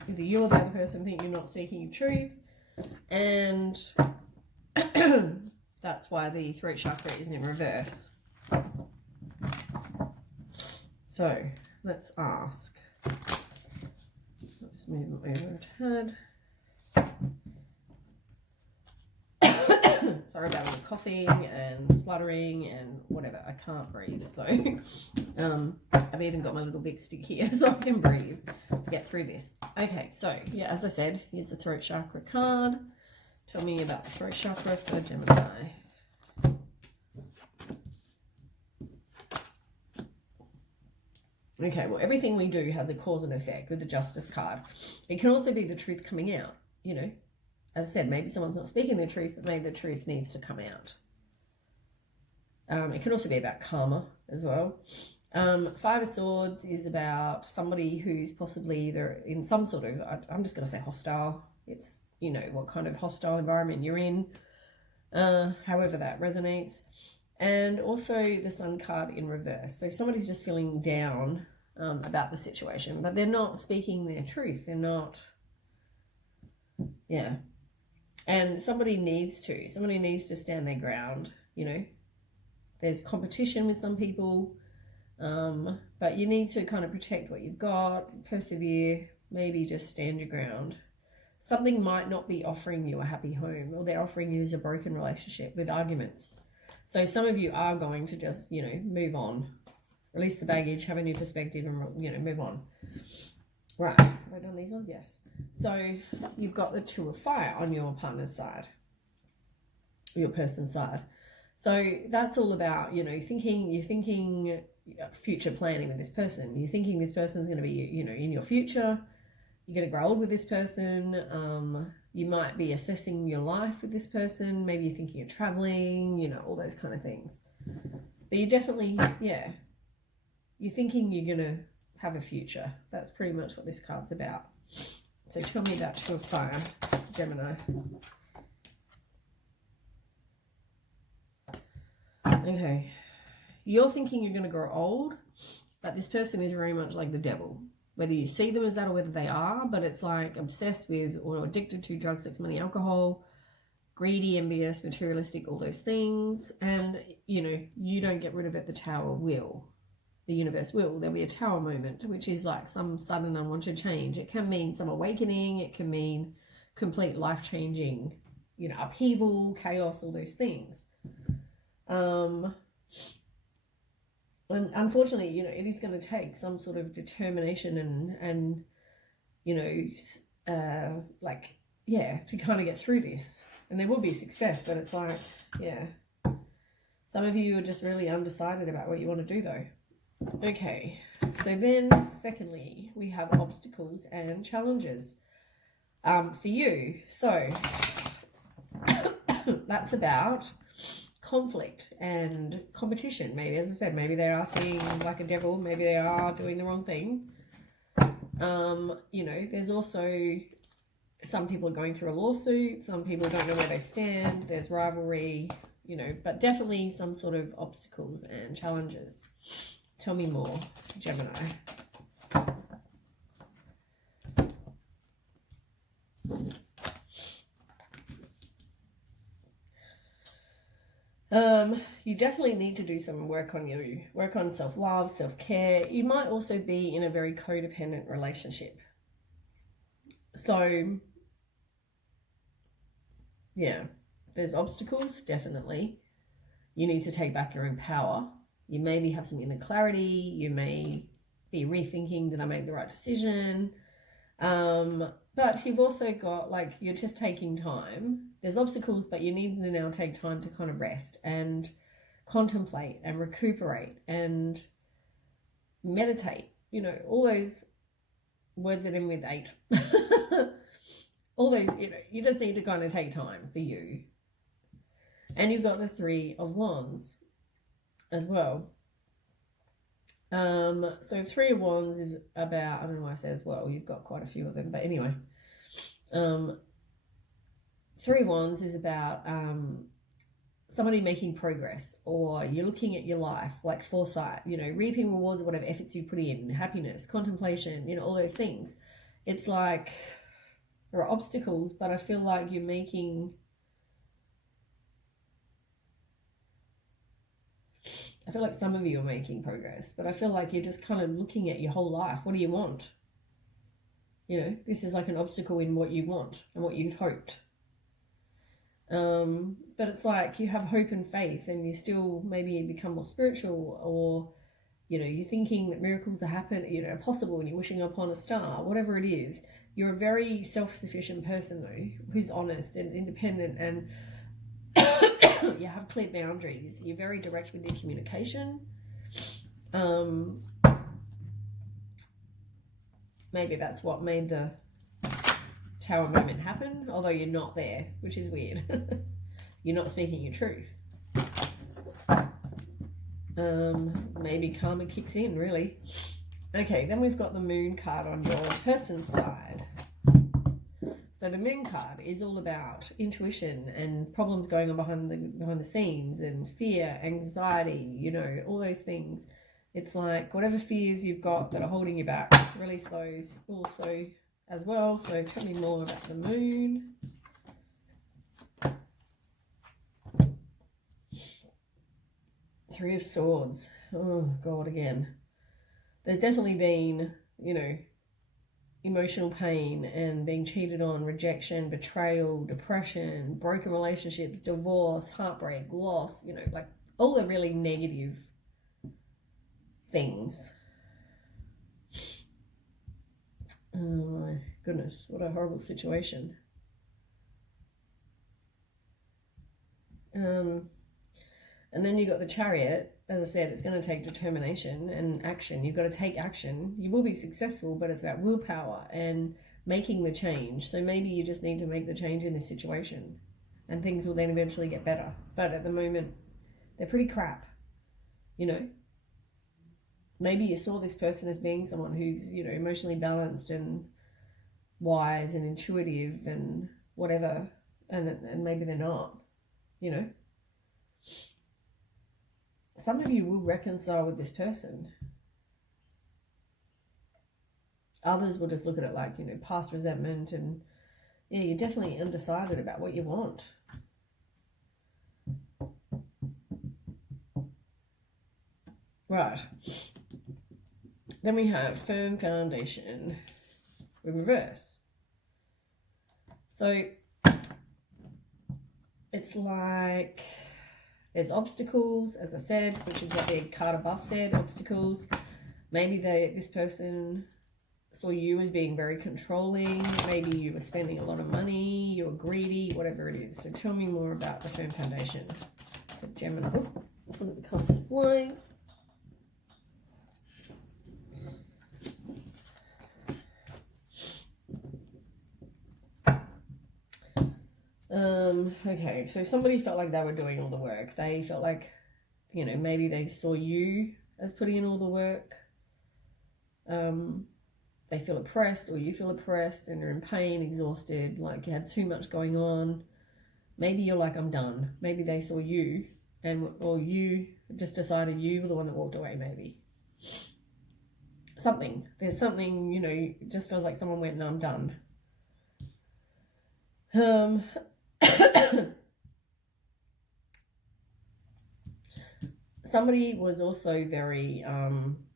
either you or the other person, think you're not speaking your truth. And that's why the throat chakra is in reverse. So let's ask. I'll just move it over a tad. Sorry about all the coughing and spluttering and whatever. I can't breathe, so I've even got my little big stick here so I can breathe to get through this. Okay, so yeah, as I said, here's the throat chakra card. Tell me about the throat chakra for Gemini. Okay, well, everything we do has a cause and effect with the Justice card. It can also be the truth coming out, you know. As I said, maybe someone's not speaking the truth, but maybe the truth needs to come out. It can also be about karma as well. Five of Swords is about somebody who's possibly either in some sort of, I'm just going to say hostile. It's, you know, what kind of hostile environment you're in, however that resonates. And also the Sun card in reverse. So somebody's just feeling down about the situation, but they're not speaking their truth. They're not, yeah. And somebody needs to stand their ground, you know. There's competition with some people, but you need to kind of protect what you've got, persevere, maybe just stand your ground. Something might not be offering you a happy home, or they're offering you as a broken relationship with arguments. So some of you are going to just, you know, move on, release the baggage, have a new perspective, and, you know, move on. Right, have I done these ones? Yes. So you've got the Two of Fire on your partner's side, your person's side. So that's all about, you know, you're thinking future planning with this person. You're thinking this person's going to be, you know, in your future. You're going to grow old with this person. You might be assessing your life with this person. Maybe you're thinking of traveling, you know, all those kind of things. But you definitely, yeah, you're thinking you're going to have a future. That's pretty much what this card's about. So tell me about Two of Fire, Gemini. Okay. You're thinking you're going to grow old, but this person is very much like the devil. Whether you see them as that or whether they are, but it's like obsessed with or addicted to drugs, sex, money, alcohol, greedy, envious, materialistic, all those things. And, you know, you don't get rid of it, the Tower will. The universe will. There'll be a Tower moment, which is like some sudden unwanted change. It can mean some awakening. It can mean complete life-changing, you know, upheaval, chaos, all those things. And unfortunately, you know, it is going to take some sort of determination and you know, like, yeah, to kind of get through this. And there will be success, but it's like, yeah. Some of you are just really undecided about what you want to do, though. Okay, so then, secondly, we have obstacles and challenges for you. So, that's about conflict and competition. Maybe, as I said, maybe they are seeing like a devil, maybe they are doing the wrong thing. You know, there's also some people are going through a lawsuit, some people don't know where they stand, there's rivalry, you know, but definitely some sort of obstacles and challenges. Tell me more, Gemini. You definitely need to do some work on you, work on self-love, self-care. You might also be in a very codependent relationship. So, yeah, there's obstacles, definitely. You need to take back your own power. You maybe have some inner clarity. You may be rethinking, did I make the right decision? But you've also got, like, you're just taking time. There's obstacles, but you need to now take time to kind of rest and contemplate and recuperate and meditate. You know, all those words that end with 8. All those, you know, you just need to kind of take time for you. And you've got the 3 of Wands as well. So 3 of Wands is about, I don't know why I said as well, you've got quite a few of them, but anyway. 3 of Wands is about somebody making progress, or you're looking at your life, like foresight, you know, reaping rewards of whatever efforts you put in, happiness, contemplation, you know, all those things. It's like there are obstacles, but I feel like you're making... I feel like some of you are making progress, but I feel like you're just kind of looking at your whole life. What do you want? You know, this is like an obstacle in what you want and what you'd hoped. But it's like you have hope and faith, and you still maybe become more spiritual, or, you know, you're thinking that miracles are possible, and you're wishing upon a star, whatever it is. You're a very self-sufficient person, though, who's honest and independent, and you have clear boundaries. You're very direct with your communication. Maybe that's what made the Tower moment happen, although you're not there, which is weird. You're not speaking your truth. Maybe karma kicks in, really. Okay, then we've got the Moon card on your person's side. So the Moon card is all about intuition and problems going on behind the scenes, and fear, anxiety, you know, all those things. It's like whatever fears you've got that are holding you back, release those also as well. So tell me more about the Moon. Three of Swords. Oh, God, again. There's definitely been, you know, emotional pain and being cheated on, rejection, betrayal, depression, broken relationships, divorce, heartbreak, loss, you know, like all the really negative things. Oh my goodness, what a horrible situation. And then you got the Chariot. As I said, it's going to take determination and action. You've got to take action. You will be successful, but it's about willpower and making the change. So maybe you just need to make the change in this situation, and things will then eventually get better. But at the moment, they're pretty crap, you know. Maybe you saw this person as being someone who's, you know, emotionally balanced and wise and intuitive and whatever, and maybe they're not, you know. Some of you will reconcile with this person. Others will just look at it like, you know, past resentment, and yeah, you're definitely undecided about what you want. Right. Then we have Firm Foundation in reverse. So it's like there's obstacles, as I said, which is what the card above said, obstacles. Maybe this person saw you as being very controlling. Maybe you were spending a lot of money, you're greedy, whatever it is. So tell me more about the Firm Foundation for Gemini. The card white. Okay, so somebody felt like they were doing all the work. They felt like, you know, maybe they saw you as putting in all the work. They feel oppressed, or you feel oppressed, and are in pain, exhausted, like you had too much going on. Maybe you're like, I'm done. Maybe they saw you, or you just decided you were the one that walked away, maybe. Something. There's something, you know, it just feels like someone went, no, I'm done. somebody was also very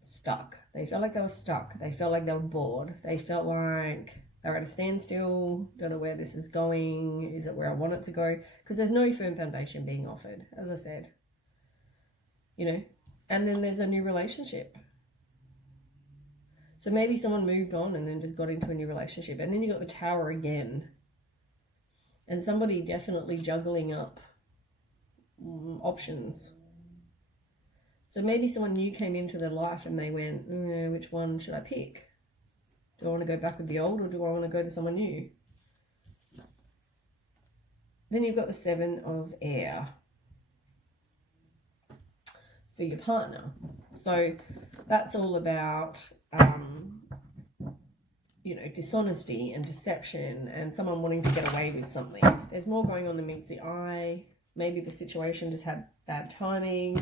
stuck. They felt like they were stuck. They felt like they were bored. They felt like they're at a standstill. Don't know where this is going. Is it where I want it to go? Because there's no firm foundation being offered, as I said. You know, and then there's a new relationship. So maybe someone moved on and then just got into a new relationship. And then you got the Tower again. And somebody definitely juggling up options. So maybe someone new came into their life and they went, which one should I pick? Do I want to go back with the old or do I want to go to someone new? Then you've got the Seven of Air for your partner. So that's all about, you know, dishonesty and deception and someone wanting to get away with something. There's more going on than meets the eye. Maybe the situation just had bad timing.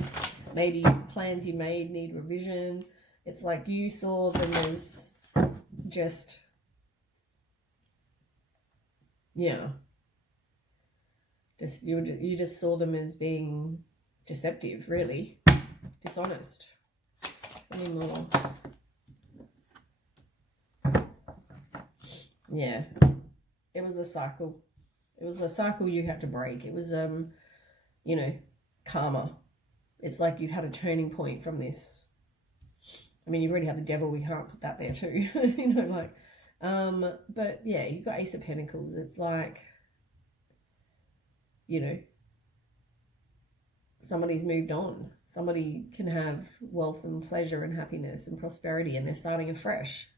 Maybe plans you made need revision. It's like you saw them as just, yeah. You just saw them as being deceptive, really. Dishonest. Any more? Yeah. It was a cycle. It was a cycle you had to break. It was, you know, karma. It's like you've had a turning point from this. I mean, you've already had the devil. We can't put that there too. You know, like, but yeah, you've got Ace of Pentacles. It's like, you know, somebody's moved on. Somebody can have wealth and pleasure and happiness and prosperity and they're starting afresh.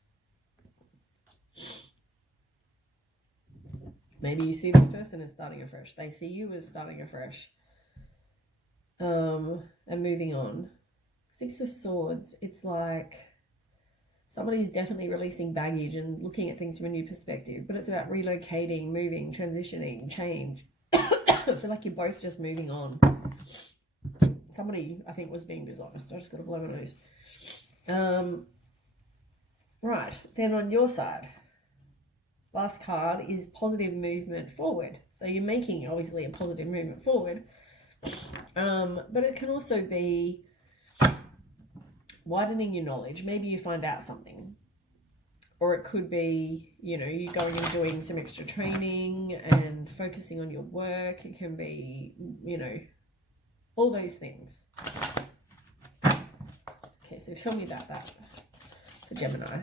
Maybe you see this person as starting afresh. They see you as starting afresh. And moving on. Six of Swords. It's like somebody's definitely releasing baggage and looking at things from a new perspective. But it's about relocating, moving, transitioning, change. I feel like you're both just moving on. Somebody, I think, was being dishonest. I just got to blow my nose. Right. Then on your side. Last card is positive movement forward. So you're making, obviously, a positive movement forward. But it can also be widening your knowledge. Maybe you find out something. Or it could be, you know, you going and doing some extra training and focusing on your work. It can be, you know, all those things. Okay, so tell me about that for Gemini.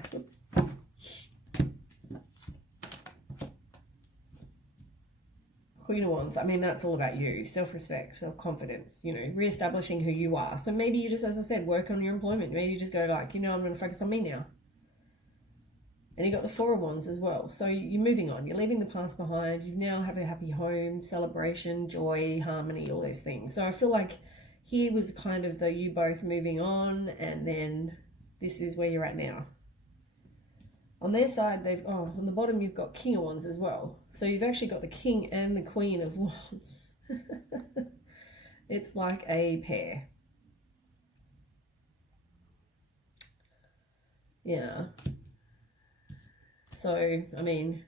Queen of Wands, I mean, that's all about you. Self-respect, self-confidence, you know, re-establishing who you are. So maybe you just, as I said, work on your employment. Maybe you just go like, you know, I'm going to focus on me now. And you got the Four of Wands as well. So you're moving on. You're leaving the past behind. You now have a happy home, celebration, joy, harmony, all those things. So I feel like here was kind of the you both moving on, and then this is where you're at now. On their side, on the bottom, you've got King of Wands as well. So you've actually got the King and the Queen of Wands. It's like a pair. Yeah. So, I mean,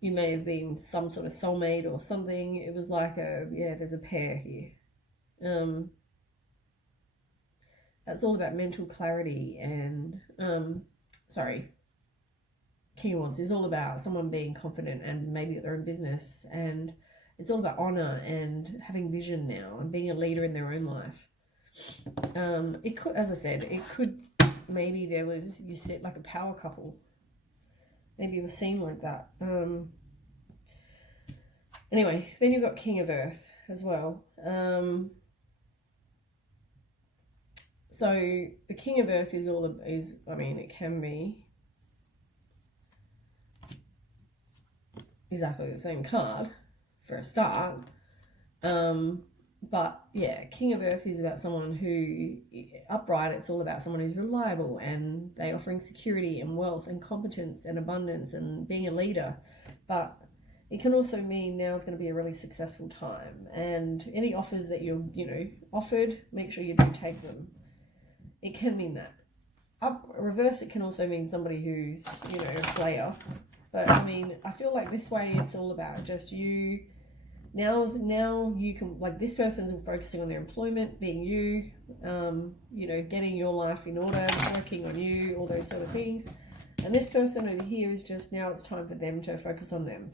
you may have been some sort of soulmate or something. It was like there's a pair here. That's all about mental clarity and, King of Wands is all about someone being confident and maybe their own business, and it's all about honor and having vision now and being a leader in their own life. It could, as I said, it could, maybe there was, you said, like a power couple. Maybe it was seen like that. Anyway, then you've got King of Earth as well. So the King of Earth is I mean, it can be exactly the same card for a start. But yeah, King of Earth is about someone who, upright, it's all about someone who's reliable and they're offering security and wealth and competence and abundance and being a leader. But it can also mean now is going to be a really successful time, and any offers that you're, offered, make sure you do take them. It can mean that. Reverse, it can also mean somebody who's, a player. But I mean, I feel like this way it's all about just you Now you can, like, this person's focusing on their employment, being you, you know, getting your life in order, working on you, all those sort of things. And this person over here is just, now it's time for them to focus on them.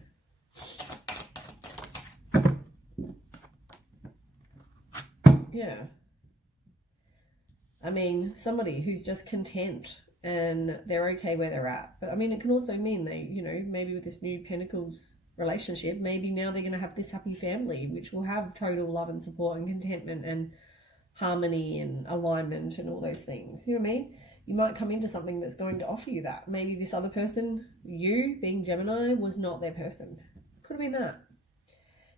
Yeah. I mean, somebody who's just content and they're okay where they're at. But I mean, it can also mean they, you know, maybe with this new Pentacles relationship, maybe now they're going to have this happy family, which will have total love and support and contentment and harmony and alignment and all those things. You know what I mean? You might come into something that's going to offer you that. Maybe this other person, you being Gemini, was not their person. Could have been that.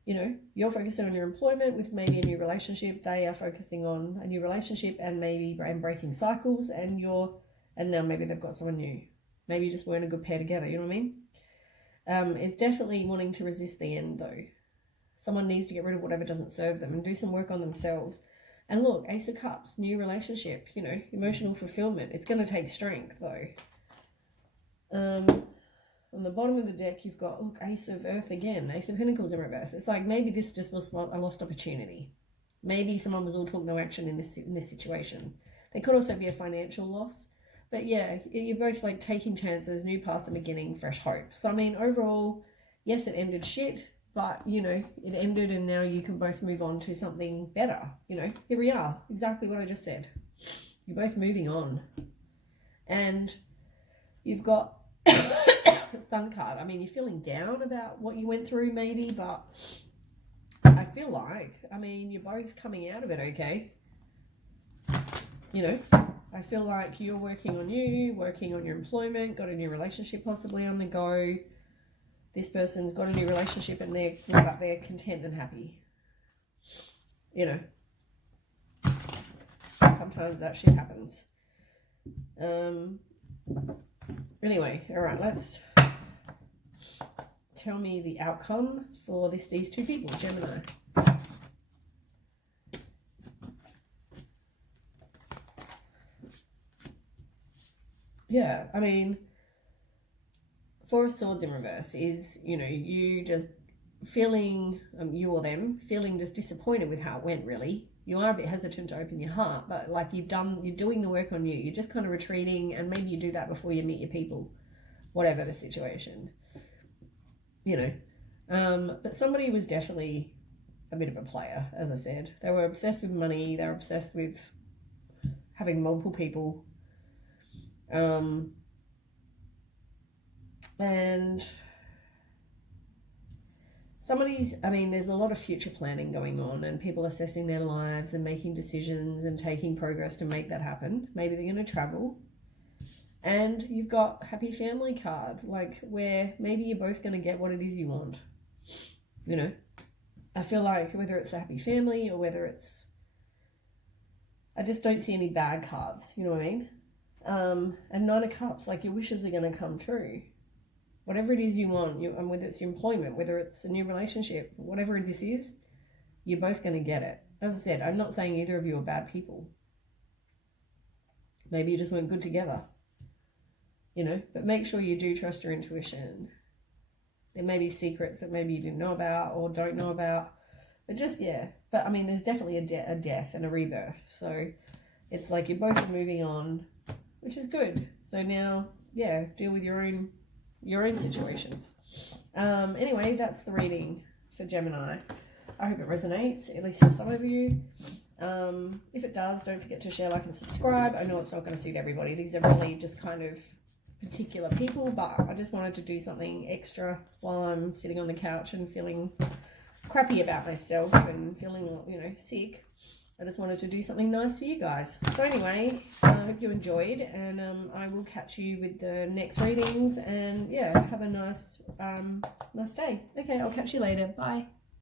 You know, you're focusing on your employment with maybe a new relationship. They are focusing on a new relationship and maybe breaking cycles, and now maybe they've got someone new. Maybe you just weren't a good pair together. You know what I mean? It's definitely wanting to resist the end, though. Someone needs to get rid of whatever doesn't serve them and do some work on themselves. And look, Ace of Cups, new relationship, you know, emotional fulfillment. It's going to take strength, though. On the bottom of the deck, you've got, look, Ace of Earth again, Ace of Pentacles in reverse. It's like maybe this just was a lost opportunity. Maybe someone was all talk, no action in this situation. There could also be a financial loss. But yeah, you're both like taking chances, new paths and beginning, fresh hope. So I mean, overall, yes, it ended shit, but you know, it ended and now you can both move on to something better. You know, here we are, exactly what I just said. You're both moving on. And you've got Sun card. I mean, you're feeling down about what you went through maybe, but I feel like, I mean, you're both coming out of it okay. You know, I feel like you're working on you, working on your employment, got a new relationship possibly on the go. This person's got a new relationship and they're content and happy. You know, sometimes that shit happens. Anyway, all right, let's tell me the outcome for these two people, Gemini. Yeah, I mean, Four of Swords in reverse is, you know, you just feeling, you or them, feeling just disappointed with how it went, really. You are a bit hesitant to open your heart, but like you're doing the work on you. You're just kind of retreating, and maybe you do that before you meet your people, whatever the situation, you know. But somebody was definitely a bit of a player, as I said. They were obsessed with money. They were obsessed with having multiple people. And I mean, there's a lot of future planning going on and people assessing their lives and making decisions and taking progress to make that happen. Maybe they're going to travel. And you've got happy family card, like where maybe you're both going to get what it is you want. You know, I feel like whether it's a happy family or whether it's, I just don't see any bad cards. You know what I mean? And Nine of Cups, like your wishes are going to come true. Whatever it is you want, and whether it's your employment, whether it's a new relationship, whatever this is, you're both going to get it. As I said, I'm not saying either of you are bad people. Maybe you just weren't good together. You know, but make sure you do trust your intuition. There may be secrets that maybe you didn't know about or don't know about. But just, yeah. But I mean, there's definitely a death and a rebirth. So it's like you're both moving on, which is good. So now, yeah, deal with your own situations. Anyway, that's the reading for Gemini. I hope it resonates, at least for some of you. If it does, don't forget to share, like, and subscribe. I know it's not going to suit everybody. These are really just kind of particular people, but I just wanted to do something extra while I'm sitting on the couch and feeling crappy about myself and feeling, you know, sick. I just wanted to do something nice for you guys. So anyway, I hope you enjoyed, and I will catch you with the next readings, and yeah, have a nice day. Okay, I'll catch you later. Bye.